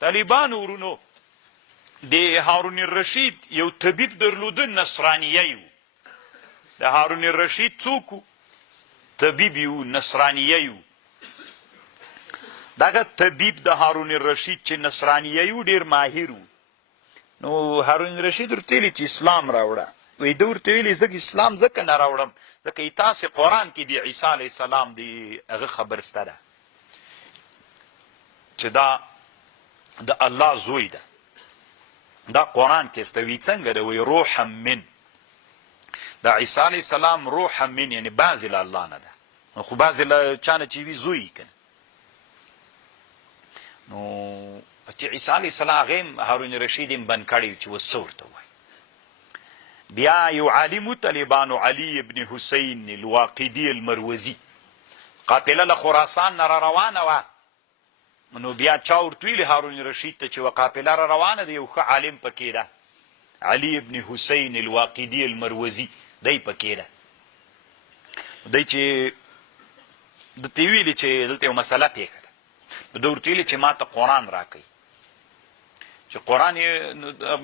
طالبانو ورونو د هارون الرشید یو طبیب درلوده نصرانیه و. د هارون الرشید څوک و؟ طبیب یو، نصرانیه و. دغه طبیب د هارون الرشید چې نصرانیه و ډېر ماهر و. نو هارون الرشید ورته ویلي چې اسلام راوړه. وی ده ورته ویلي زه اسلام ځکه نه راوړم ځکه تاسې قرآن کې د عیسی علیه السلام د هغه خبر سته ده چې دا د الله زوی ده. دا قرآن کې سته. وی څنګه ده؟ وی روحا من. دا عیسی علیه السلام روحا من یعنی بعضې له الله نه ده. نو خو بعضې له چا نه چې وي زوی که نه. نو چې عیسی علیه السلام هغه هم هارون رشید هم بند کړی چې اوس څه ورته وایي. بیا یو عالم و طالبانو، علی ابن حسین الواقدي المروزي، قافله له خراسان نه را روانه وه. نو بیا چا ورته ویلي هارون رشید ته چې قافله را روانه ده، یو ښه عالم پکې ده، علی ابن حسین الواقدي المروزي، دی پکې ده. دی چې دته ویلي چې دلته یو مسله پېښه ده. نو ده ورته ویلي چې ما ته قرآن راکوي. چې قرآن یې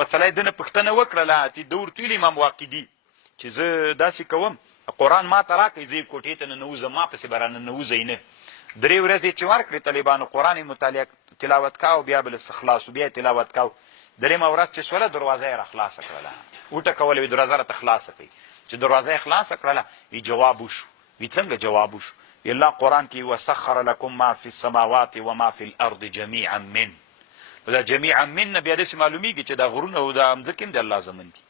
مسله یې ده نه پوښتنه وکړله چې ده ورته ویلي امام واقدي چې زه داسې کوم قرآن ما ته راکوي، زه یې کوټې ته ننوځم، ما پسې به راننوځئ نه. 3 ورځې چې ورکړې طالبانو قرآن یې مطالعه تلاوت کاو، بیا به له خلاصو بیا یې تلاوت کاو. 3مه ورځ چې سوله دروازه یې را خلاصه کړله، وټکوله وي دروازه راته خلاصه کړئ. چې دروازه یې خلاصه کړله وي جواب وشو. وي څنګه جواب وشو؟ الله قرآن کې وسخر لکم ما فی السماوات وما فی الارض جمیعا من. دا جمیعا من نه بیا داسې معلومیږي چې دا غرونه او دا مځکې هم د الله زمن دي.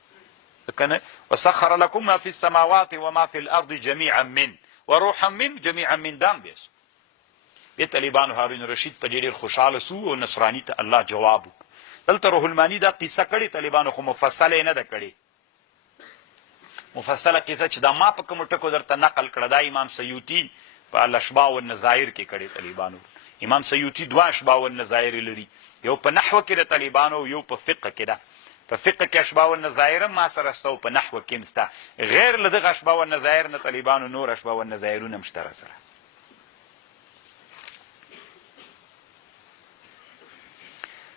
کنه وسخر لکم ما فی السماوات وما فی الارض جمیعا من وروحا من جمیعا من دام بیسو. بیا طالبانو هارون رشید په ډېر خوشحاله سو او نصراني ته الله جواب وکړ. دلته روح المانی دا قصه کړې طالبانو، خو مفصله یې نه ده کړې. مفصله قصه چې دا ما په کومو ټکو درته نقل کړه دا امام سیوطي په الاشباع والنظایر کې کړې طالبانو. امام سیوطي 2 اشباع والنظایر لري، یو په نحوه کې د طالبانو، یو په فقه کې ده. په فقه کې اشباع والنظایر ما سره سته او په نحوه کې هم سته. غیر له دغه اشباع والنظایر نه طالبانو نور اشباع والنظایرونه هم شته راسره.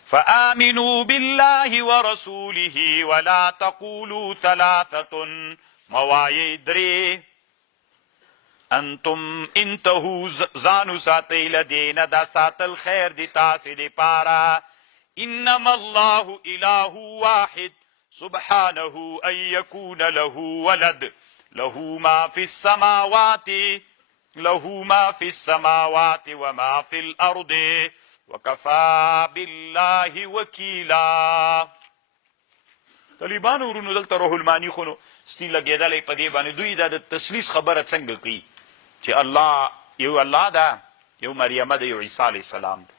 فآمنوا بالله ورسوله ولا تقولوا 3 موایې 3 انتم انتهوا ځانو ساتئ له دې نه، دا ساتل خیر د تاسې دپاره. انما الله اله واحد سبحانه ان يكون له ولد له ما في السماوات وما في الارض وکفا بالله وکیلا. طالبانو ورونو دلته روح المانی خو نو ستی لګېدلی په دې باندې دوی دا د تسلیس خبره څنګه کوي چې الله یو الله ده، یو مریمه ده، یو عیسی علیه السلام ده.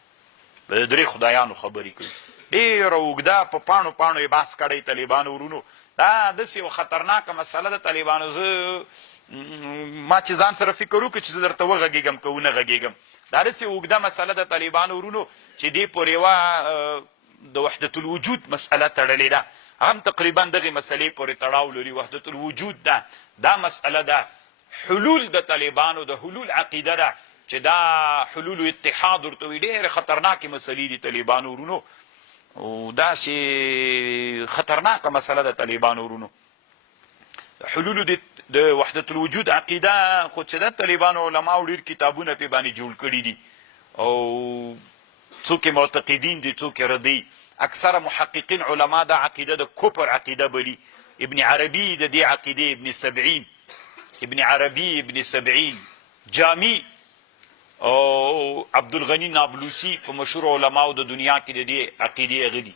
په 3 خدایانو خبرې کوي. ډېره اوږده په پاڼو پاڼو یې بحث کړی طالبانو ورونو. دا داسې یو خطرناکه مسله ده طالبانو. زه ما چې ځان سره فکر وکړو چې زه درته وغږېږم که ونه غږېږم. دا داسې اوږده مسله ده طالبانو ورونو چې دې پورې یوه د وحدت الوجود مسأله تړلې ده. هم تقریبا دغې مسلې پورې تړاو لري. وحدت الوجود ده، دا مسأله ده. حلول د طالبانو د حلول عقیده ده چې دا حلول اتحاد ورته وي. ډېرې خطرناکې مسلې دي طالبانو ورونو، او داسې خطرناکه مسله ده طالبانو ورونو. حلول د وحدت الوجود عقیده خو چې د طالبانو علماو ډېر کتابونه پې باندې جوړ کړي دي، او څوک یې معتقدین دي څوک یې ردی. اکثره محققین علما دا عقیده د کفر عقیده بلي. ابن عربي د دې عقیده، ابن عربي ابن 70 جامی او عبدالغنی نابلوسی په مشهور علماو د دنیا کې د دې عقیدې هغه دي.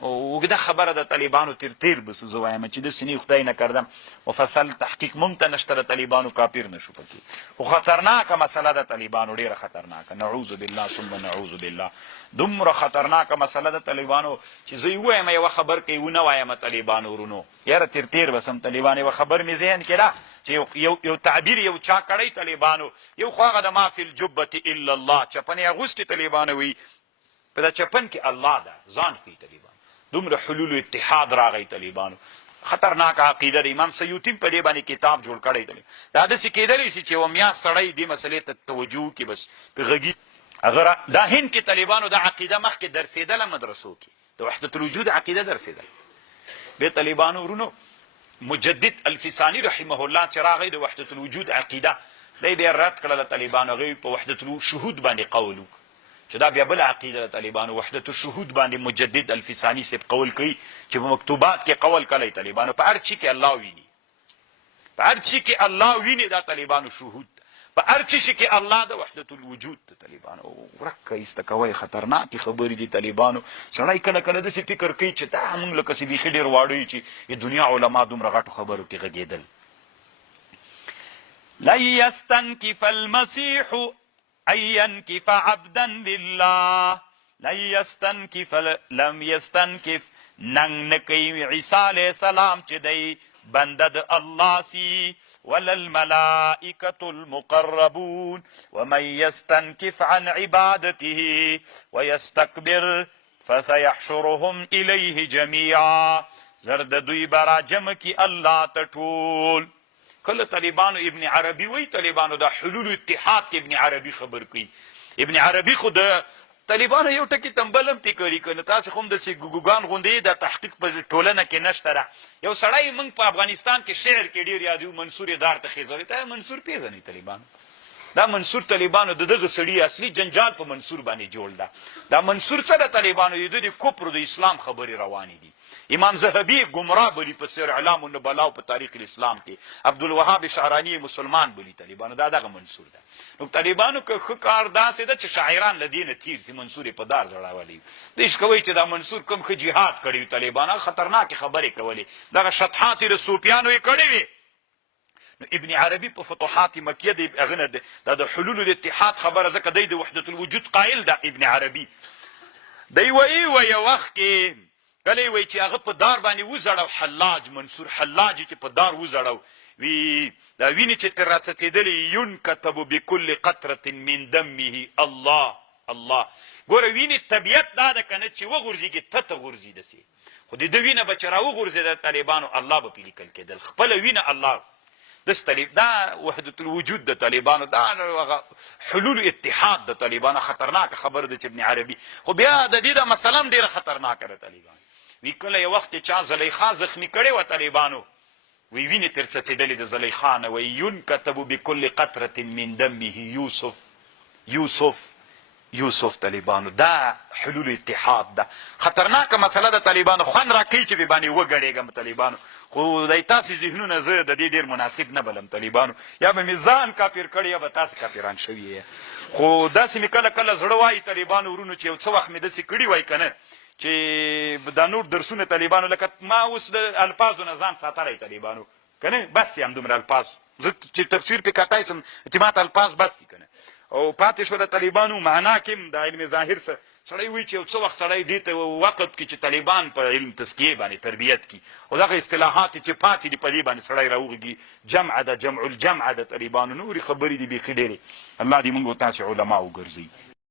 اوږده خبره د طالبانو تیر بس زه وایم چې داسې نه خدای نه کردم مفصل تحقیق مونږ ته نشته. د طالبانو کافر نشو پکې، خو خطرناکه مسله ده طالبانو، ډېره خطرناکه. نعوذ بالله ثم نعوذ بالله. دومره خطرناکه مسله ده طالبانو چې زه یې ووایم یوه خبر کوي ونه وایم طالبانو ورونو. یاره تیر بسم طالبان. یوه خبر مې ذهن کې ده چې یو تعبیر یو چا کړی طالبانو. یو خو هغه د ما فی الجبة الا الله، چپنې اغوستې طالبانو وي، په دا چپن کې الله ده، ځان ښیي طالبانو. دومره حلول اتحاد راغی طالبانو. خطرناک عقیده ده. امام سیوطي په دې باندې کتاب جوړ کړی دی. دا داسې کېدلی شي چې یوه میاشت سړی دې مسلې ته توجه وکړي، بس پې غږي دا هند کې طالبانو دا عقیده مخکې درسېدله مدرسو کې د وحدت الوجود عقیده درسېدله. بیا طالبانو ورونو مجدد الفسانی رحمه الله چې راغی د وحدت الوجود عقیده دی بیا رد کړله طالبانو. هغوی په وحدت الشهود باندې قول وکړو چې دا بیا بله عقیده د طالبانو وحدت الشهود باندې مجدد الفسانی صاحب قول کوي چې په مکتوبات کې قول کلی طالبانو په هر چي کې الله ویني، په هر چي کې الله ویني دا طالبانو شهود، په هر چي شي کې الله د وحدت الوجود د طالبانو ورکه ایسته کوئ. خطرناکې خبرې دي طالبانو. سړی کله کله داسې فکر کوي چې دا موږ لکه چې بیخي ډېر واړه یو چې د دنیا علما دومره غټو خبرو کې غږېدل. لن يستنكف المسيح أن ينكف عبدا لله. لم يستنكف ننگ نکی عیسی علیہ السلام چې دی بنده د الله سی ولا الملائکة المقربون ومن يستنكف عن عبادته ويستكبر فسيحشرهم إليه جميعا. زرد دوی برا جمع کی الله تټول. کله طالبانو ابن عربی وی طالبانو دا حلول اتحاد کې ابن عربی خبر کوي. ابن عربی خود طالبانو یو ټکی تنبلم تکری کنه تاسو هم د ګوګان غوندې د تحقیق په ټولنه کې نشته. یو سړی موږ په افغانستان کې شعر کې ډیر یادو منصور دار ته خیزوري ته منصور پیژنې طالبانو. دا منصور طالبانو دغه سړی اصلي جنجال په منصور باندې جوړ ده. دا منصور څه د طالبانو د کفر د اسلام خبري رواني دي. امام ذهبی گمراه بولی په سیر اعلام النبلاء په تاریخ الاسلام کې. عبدالوهاب شعرانی مسلمان بولی طالبانو. دا دغه منصور ده. نو طالبانو که ښه کار داسې ده چې شاعران له دې نه تیر سي منصور یې په دار ځړولی. دیش کوئ چې دا منصور کوم ښه جهاد کړی وي طالبانو خطرناکې خبرې کولې. دغه شطحات یې د صوفیانو یې کړې وې. نو ابن عربی په فتوحات مکیه د هغه نه دا د حلول الاتحاد خبره ځکه دی د وحدت الوجود قایل ده ابن عربی. دی وایي یو وخت کې کله وی چې هغه په دار باندې وزړو حلاج منصور حلاج چې په دار وزړو وی دا ویني چې تر راڅتېدلې ينكتب بكل قطره من دمه الله الله. ګوره ویني طبیعت دا ده کنه چې وغورځېږي ته غورځي دسې خو د ده وینه به چې راوغورځېده طالبانو الله به پې لیکل کېدل خپله وینه الله. دس طالب دا وحدت الوجود د طالبانو دا حلول اتحاد د طالبانو خطرناکه خبر ده چې ابن عربي. خو بیا د دې دا مسله هم ډېره خطرناکه ده طالبانو. وی کله یو وخت چا زلیخا زخمی کړی وه طالبانو وی وینې تر څڅېدلې د زلیخا نه وی ينكتب بكل قطره من دمه یوسف یوسف یوسف طالبانو. دا حلول اتحاد ده خطرناکه مسله د طالبانو. خوند را کوي چې بې باندې وګډېږم طالبانو خو دی تاسې ذهنونه زه د دې ډېر مناسب نه بلم طالبانو. یا به مې ځان کافر کړی یا به تاسې کافران شوي. خو داسې مې کله کله زړه وایي طالبانو ورونو چې یو څه وخت مې داسې کړي وای که نه چې دا نور درسونه طالبانو لکه ما اوس د الفاظو نه ځان ساتلی طالبانو که نه بس دي همدومره الفاظ زه چې تفسیر پې کاتی سم چې ما ته الفاظ بس دي که نه او پاتې شوه د طالبانو معنا کې هم د علم ظاهر سه سړی وایي چې یو څه وخت سړی دې ته وقف کړي چې طالبان په علم تزکیې باندې تربیت کړي او دغه اصطلاحات چې پاتې دي په دې باندې سړی راوغږي جمع ده جمع الجمع ده طالبانو نورې خبرې دي بیخي ډېرې. الله دې موږ او تاسې علما وګرځوي.